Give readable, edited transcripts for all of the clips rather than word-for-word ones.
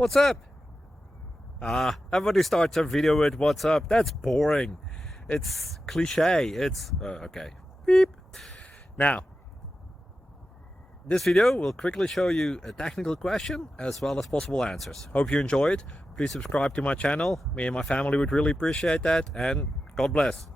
What's up? Everybody starts a video with what's up. That's boring. It's cliche. It's okay. Beep. Now, this video will quickly show you a technical question as well as possible answers. Hope you enjoy it. Please subscribe to my channel. Me and my family would really appreciate that, and God bless.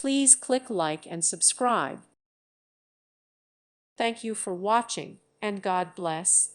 Please click like and subscribe. Thank you for watching, and God bless.